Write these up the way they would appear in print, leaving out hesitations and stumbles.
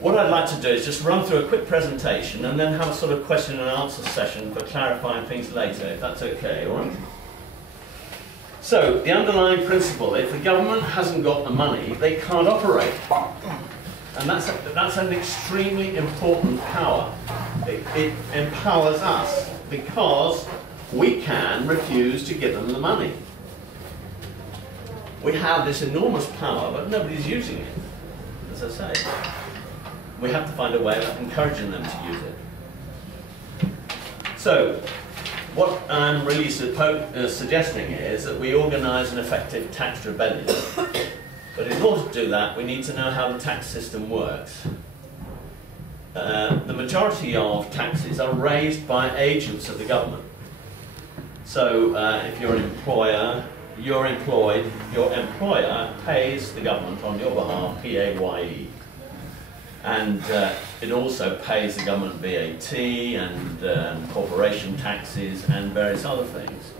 what I'd like to do is just run through a quick presentation and then have a sort of question and answer session for clarifying things later, if that's okay, all right? So, the underlying principle, if the government hasn't got the money, they can't operate. And that's an extremely important power. It empowers us because we can refuse to give them the money. We have this enormous power, but nobody's using it, as I say. We have to find a way of encouraging them to use it. So, what I'm really suggesting is that we organise an effective tax rebellion. But in order to do that, we need to know how the tax system works. The majority of taxes are raised by agents of the government. So, if you're an employer, you're employed, your employer pays the government on your behalf, PAYE. And it also pays the government VAT and corporation taxes and various other things.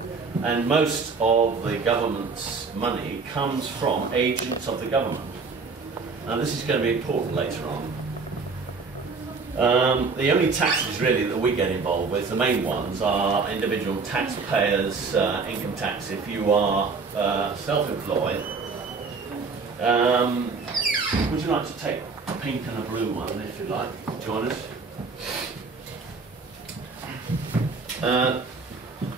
And most of the government's money comes from agents of the government. Now this is going to be important later on. The only taxes really that we get involved with, the main ones, are individual taxpayers' income tax if you are self-employed. Would you like to take a pink and a blue one, if you like? Join us.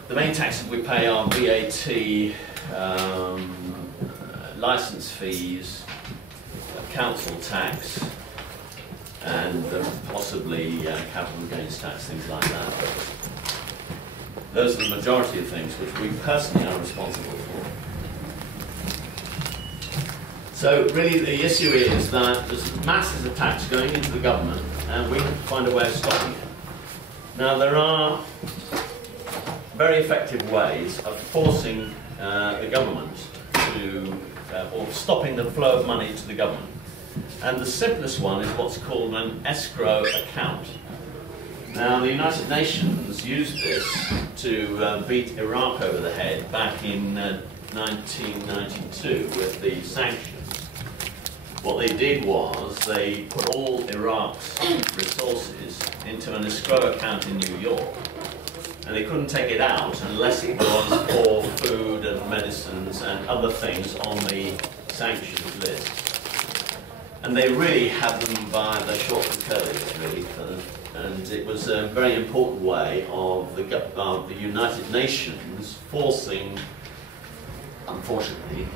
The main taxes we pay are VAT, licence fees, council tax, and possibly capital gains tax, things like that. But those are the majority of things which we personally are responsible for. So really the issue is that there's masses of tax going into the government and we have to find a way of stopping it. Now there are very effective ways of forcing the government to, or stopping the flow of money to the government. And the simplest one is what's called an escrow account. Now the United Nations used this to beat Iraq over the head back in 1992 with the sanctions. What they did was they put all Iraq's resources into an escrow account in New York. And they couldn't take it out unless it was for food and medicines and other things on the sanctions list. And they really had them by the short and curlies, really. And it was a very important way of the United Nations forcing, unfortunately,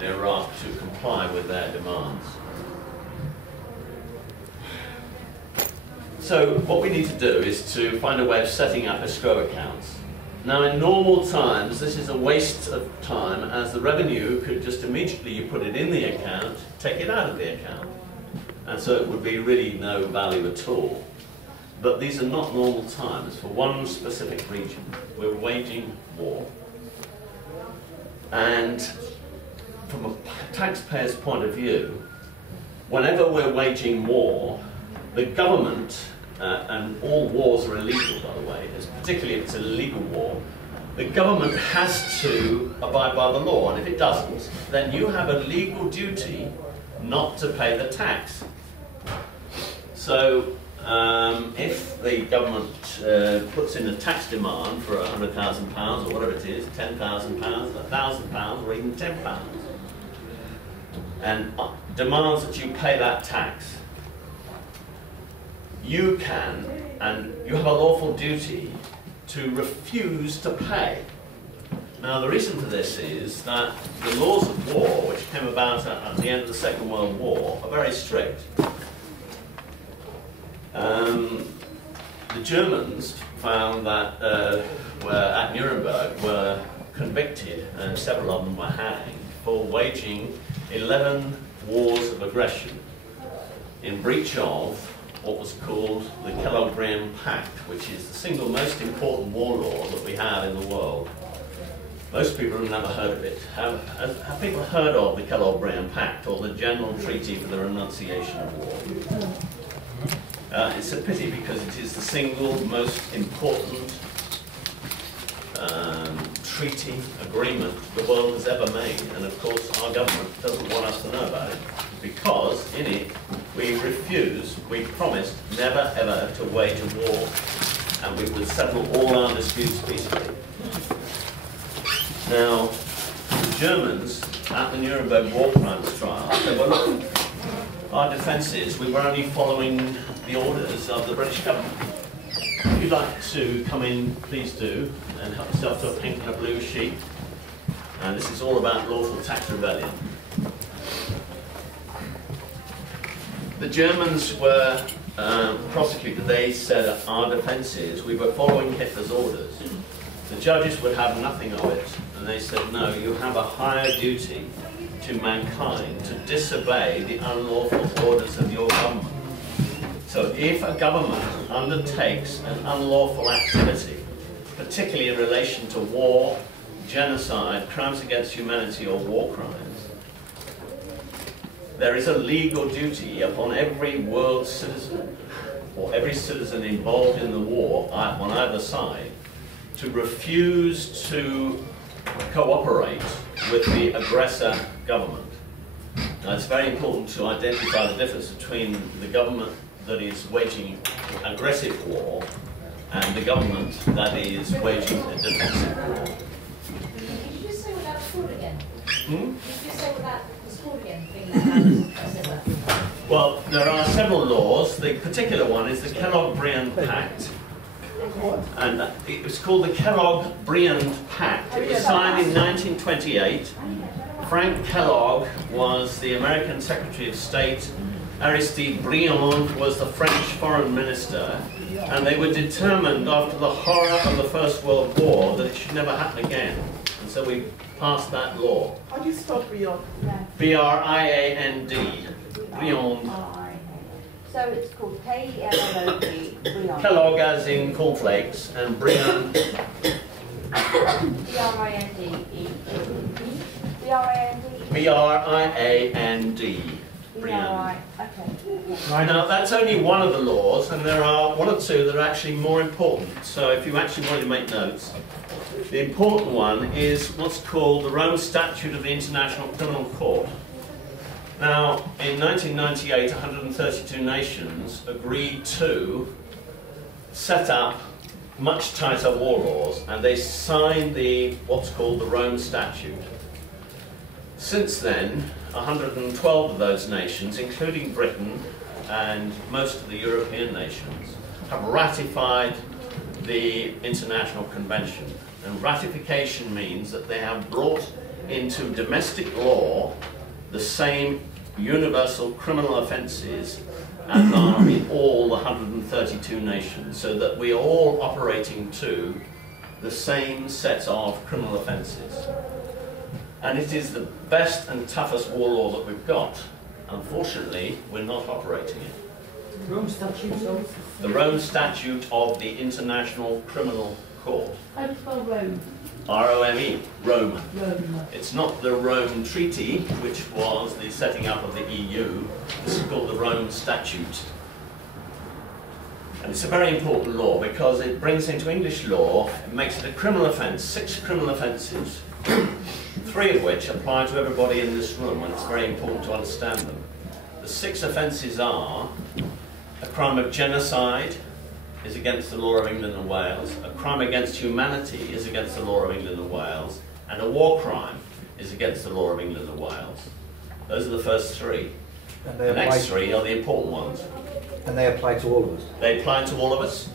Iraq to comply with their demands. So what we need to do is to find a way of setting up escrow accounts. Now in normal times this is a waste of time, as the revenue could just immediately, you put it in the account, take it out of the account. And so it would be really no value at all. But these are not normal times. For one specific region, we're waging war. And from a taxpayer's point of view, whenever we're waging war, the government, and all wars are illegal by the way, particularly if it's an illegal war, the government has to abide by the law, and if it doesn't, then you have a legal duty not to pay the tax. So if the government puts in a tax demand for £100,000 or whatever it is, £10,000, £1,000 or even £10, and demands that you pay that tax, you can, and you have a lawful duty to refuse to pay. Now the reason for this is that the laws of war, which came about at the end of the Second World War, are very strict. The Germans found that at Nuremberg were convicted, and several of them were hanged, for waging 11 wars of aggression in breach of what was called the Coverdale Pact, which is the single most important war law that we have in the world. Most people have never heard of it. Have people heard of the Coverdale Pact, or the General Treaty for the Renunciation of War? It's a pity because it is the single most important treaty agreement the world has ever made, and of course our government doesn't want us to know about it. because in it we promised never ever to wage a war, and we would settle all our disputes peacefully. Now, the Germans at the Nuremberg war crimes trial said, well look, our defences, we were only following the orders of the British government. If you'd like to come in, please do, and help yourself to a pink and a blue sheet. And this is all about lawful tax rebellion. The Germans were prosecuted. They said our defences, we were following Hitler's orders. The judges would have nothing of it, and they said, no, you have a higher duty to mankind to disobey the unlawful orders of your government. So if a government undertakes an unlawful activity, particularly in relation to war, genocide, crimes against humanity or war crimes, there is a legal duty upon every world citizen, or every citizen involved in the war on either side, to refuse to cooperate with the aggressor government. Now it's very important to identify the difference between the government that is waging aggressive war and the government that is waging a defensive war. Did you just say what that was called again? Hmm? Did you just say what that was called again? Well, there are several laws. The particular one is the Kellogg-Briand Pact. And it was called the Kellogg-Briand Pact. It was signed in 1928. Frank Kellogg was the American Secretary of State. Aristide Briand was the French Foreign Minister. And they were determined after the horror of the First World War that it should never happen again. And so we passed that law. How do you spell Briand? B-R-I-A-N-D. Briand. So it's called K-E-L-L-O-G, Briand. Kellogg as in cornflakes, and Briand. B-R-I-N-D-E. B-R-I-N-D? B-R-I-A-N-D. Briand. Okay. Now, that's only one of the laws, and there are one or two that are actually more important. So if you actually want to make notes, the important one is what's called the Rome Statute of the International Criminal Court. Now, in 1998, 132 nations agreed to set up much tighter war laws, and they signed what's called the Rome Statute. Since then, 112 of those nations, including Britain and most of the European nations, have ratified the International Convention. And ratification means that they have brought into domestic law the same universal criminal offences as are in all the 132 nations, so that we are all operating to the same set of criminal offences. And it is the best and toughest war law that we've got. Unfortunately, we're not operating it. Rome Statute of? The Rome Statute of the International Criminal Court. How do you spell Rome? R-O-M-E, Rome. Rome. It's not the Rome Treaty, which was the setting up of the EU. This is called the Rome Statute. And it's a very important law because it brings into English law, it makes it a criminal offence, 6 criminal offences, 3 of which apply to everybody in this room, and it's very important to understand them. The 6 offences are: a crime of genocide is against the law of England and Wales, a crime against humanity is against the law of England and Wales, and a war crime is against the law of England and Wales. Those are the first 3. And The next 3 are the important ones. And they apply to all of us. They apply to all of us.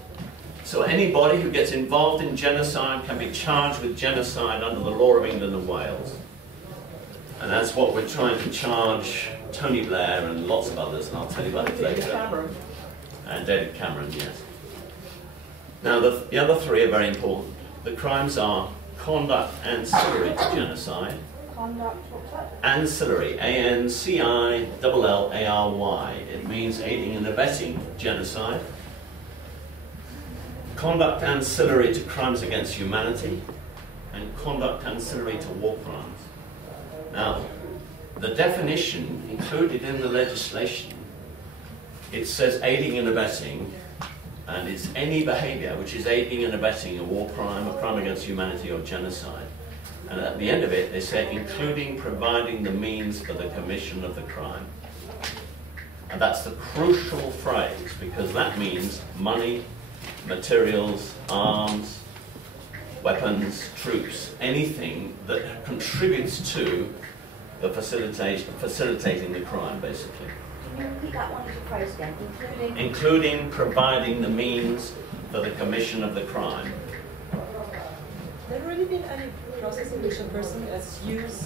So anybody who gets involved in genocide can be charged with genocide under the law of England and Wales. And that's what we're trying to charge Tony Blair and lots of others, and I'll tell you about it later. Cameron. And David Cameron, yes. Now the other 3 are very important. The crimes are conduct ancillary to genocide. Conduct, what's that? Ancillary, A-N-C-I-L-L-A-R-Y. It means aiding and abetting genocide. Conduct ancillary to crimes against humanity, and conduct ancillary to war crimes. Now, the definition included in the legislation, it says aiding and abetting, and it's any behaviour which is aiding and abetting a war crime, a crime against humanity, or genocide. And at the end of it, they say, including providing the means for the commission of the crime. And that's the crucial phrase, because that means money, materials, arms, weapons, troops, anything that contributes to the facilitating the crime, basically. Can you repeat that one as a phrase again? Including providing the means for the commission of the crime. There really been any process in which a person has used,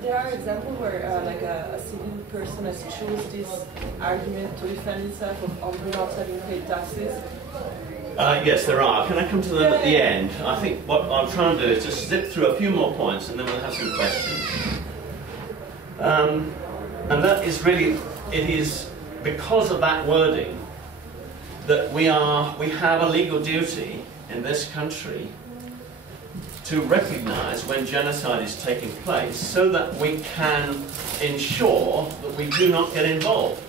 there are examples where like a civil person has chosen this argument to defend himself on not having paid taxes? Yes, there are. Can I come to them at the end? I think what I'm trying to do is just zip through a few more points and then we'll have some questions. And that is really, it is because of that wording that we have a legal duty in this country to recognise when genocide is taking place so that we can ensure that we do not get involved.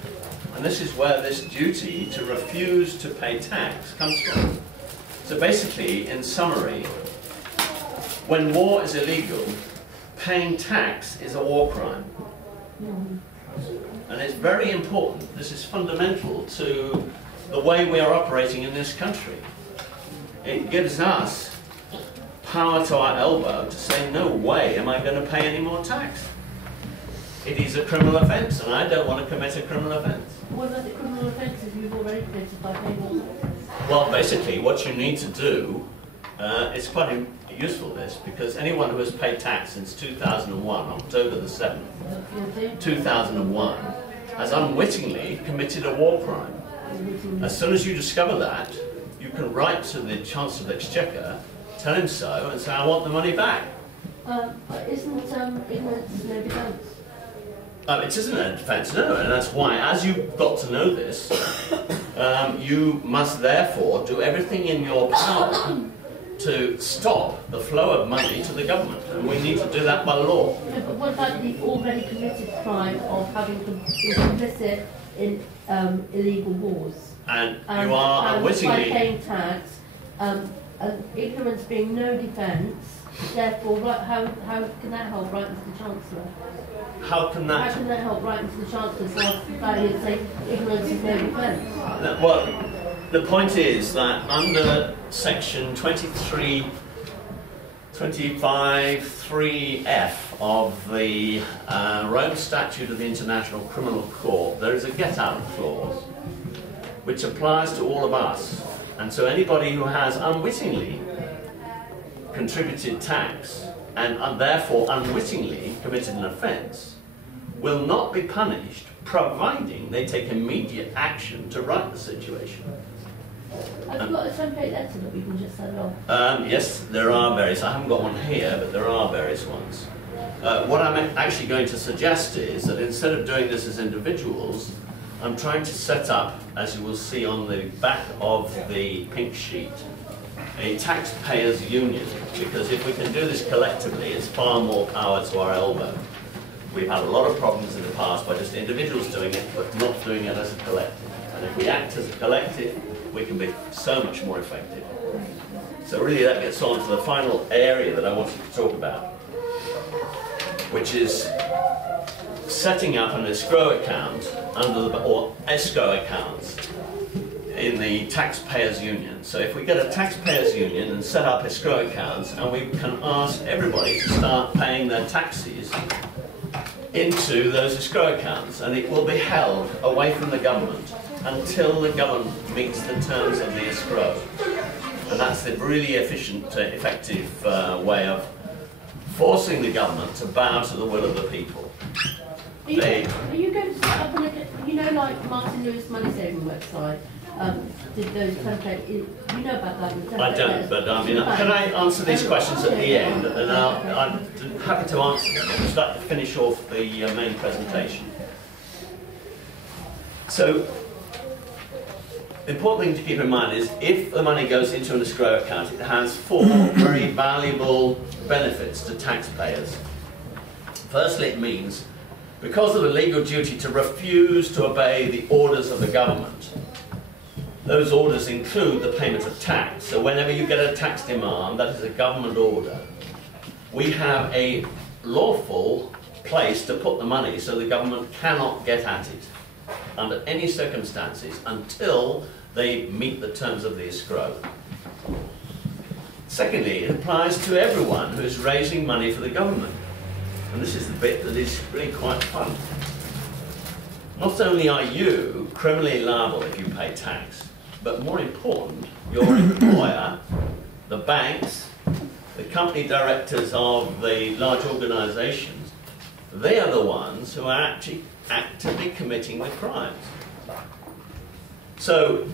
And this is where this duty to refuse to pay tax comes from. So basically, in summary, when war is illegal, paying tax is a war crime. And it's very important, this is fundamental to the way we are operating in this country. It gives us power to our elbow to say, no way am I going to pay any more tax. It is a criminal offence, and I don't want to commit a criminal offence. What about the criminal offences you've already committed by paying more tax? Well, basically, what you need to do, it's quite useful this, because anyone who has paid tax since 2001, October the 7th, 2001, has unwittingly committed a war crime. As soon as you discover that, you can write to the Chancellor of the Exchequer, tell him so, and say, I want the money back. Isn't ignorance no defence? It isn't a defence, no, and that's why, as you've got to know this, you must therefore do everything in your power to stop the flow of money to the government, and we need to do that by law. No, but what about the already committed crime of having been complicit in illegal wars? And you are unwittingly... By paying tax, ignorance being no defence, therefore, how can that help write to the Chancellor? How can that help writing to the Chancellor and say ignorance is no defence? Well, the point is that under section 25(3)(f) of the Rome Statute of the International Criminal Court, there is a get-out clause which applies to all of us. And so anybody who has unwittingly contributed tax and therefore unwittingly committed an offence will not be punished, providing they take immediate action to right the situation. Have you got a template letter that we can just send off? Yes, there are various. I haven't got one here, but there are various ones. What I'm actually going to suggest is that instead of doing this as individuals, I'm trying to set up, as you will see on the back of the pink sheet, a taxpayers' union, because if we can do this collectively, it's far more power to our elbow. We've had a lot of problems in the past by just individuals doing it, but not doing it as a collective. And if we act as a collective, we can be so much more effective. So really that gets on to the final area that I wanted to talk about, which is setting up an escrow account or escrow accounts in the taxpayers' union. So if we get a taxpayers' union and set up escrow accounts, and we can ask everybody to start paying their taxes into those escrow accounts, and it will be held away from the government until the government meets the terms of the escrow. And that's the really efficient, effective way of forcing the government to bow to the will of the people. Are you going to set up like Martin Lewis money saving website? Did those templates? You know about that? I don't, but can I answer these questions at the end? And I'm happy to answer them. I'd just like to finish off the main presentation. So, the important thing to keep in mind is if the money goes into an escrow account, it has 4 very valuable benefits to taxpayers. Firstly, it means because of the legal duty to refuse to obey the orders of the government, those orders include the payment of tax. So whenever you get a tax demand, that is a government order, we have a lawful place to put the money so the government cannot get at it under any circumstances until they meet the terms of the escrow. Secondly, it applies to everyone who is raising money for the government. And this is the bit that is really quite fun. Not only are you criminally liable if you pay tax, but more important, your employer, the banks, the company directors of the large organisations, they are the ones who are actually actively committing the crimes. So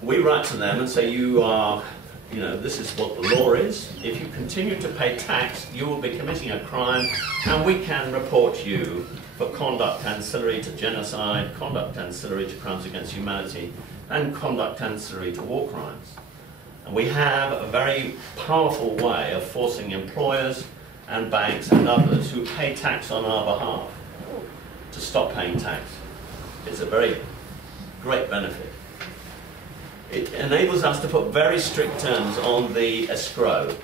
we write to them and say, you are, this is what the law is. If you continue to pay tax, you will be committing a crime, and we can report you for conduct ancillary to genocide, conduct ancillary to crimes against humanity, and conduct ancillary to war crimes. And we have a very powerful way of forcing employers and banks and others who pay tax on our behalf to stop paying tax. It's a very great benefit. It enables us to put very strict terms on the escrow.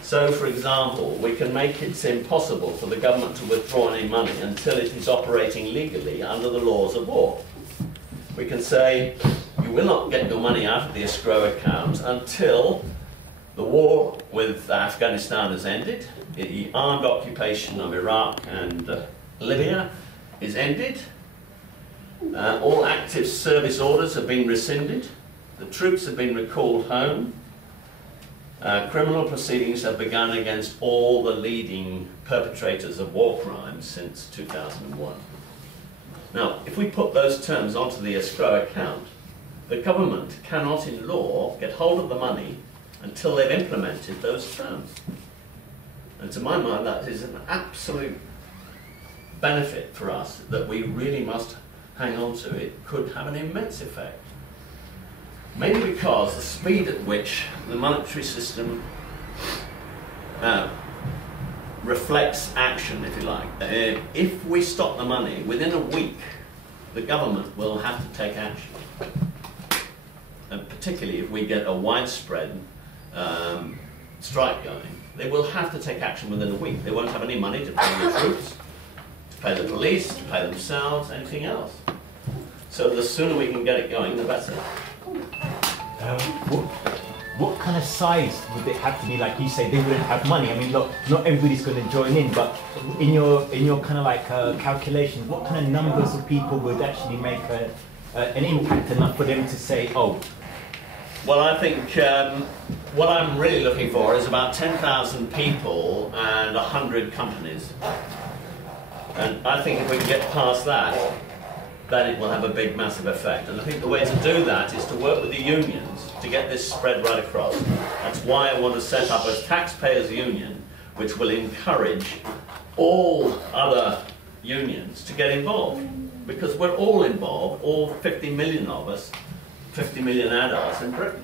So, for example, we can make it impossible for the government to withdraw any money until it is operating legally under the laws of war. We can say, you will not get your money out of the escrow account until the war with Afghanistan has ended, the armed occupation of Iraq and Libya is ended, all active service orders have been rescinded, the troops have been recalled home, criminal proceedings have begun against all the leading perpetrators of war crimes since 2001. Now, if we put those terms onto the escrow account, the government cannot in law get hold of the money until they've implemented those terms. And to my mind, that is an absolute benefit for us that we really must hang on to. It could have an immense effect. Mainly because the speed at which the monetary system reflects action, if you like. If we stop the money, within a week, the government will have to take action. And particularly if we get a widespread strike going, they will have to take action within a week. They won't have any money to pay the troops, to pay the police, to pay themselves, anything else. So the sooner we can get it going, the better. What kind of size would it have to be? Like you say, they wouldn't have money. I mean, look, not everybody's going to join in, but in your kind of like calculation, what kind of numbers of people would actually make an impact enough for them to say, oh? Well, I think what I'm really looking for is about 10,000 people and 100 companies. And I think if we can get past that, then it will have a big, massive effect. And I think the way to do that is to work with the unions to get this spread right across. That's why I want to set up a taxpayers' union, which will encourage all other unions to get involved. Because we're all involved, all 50 million of us, 50 million adults in Britain.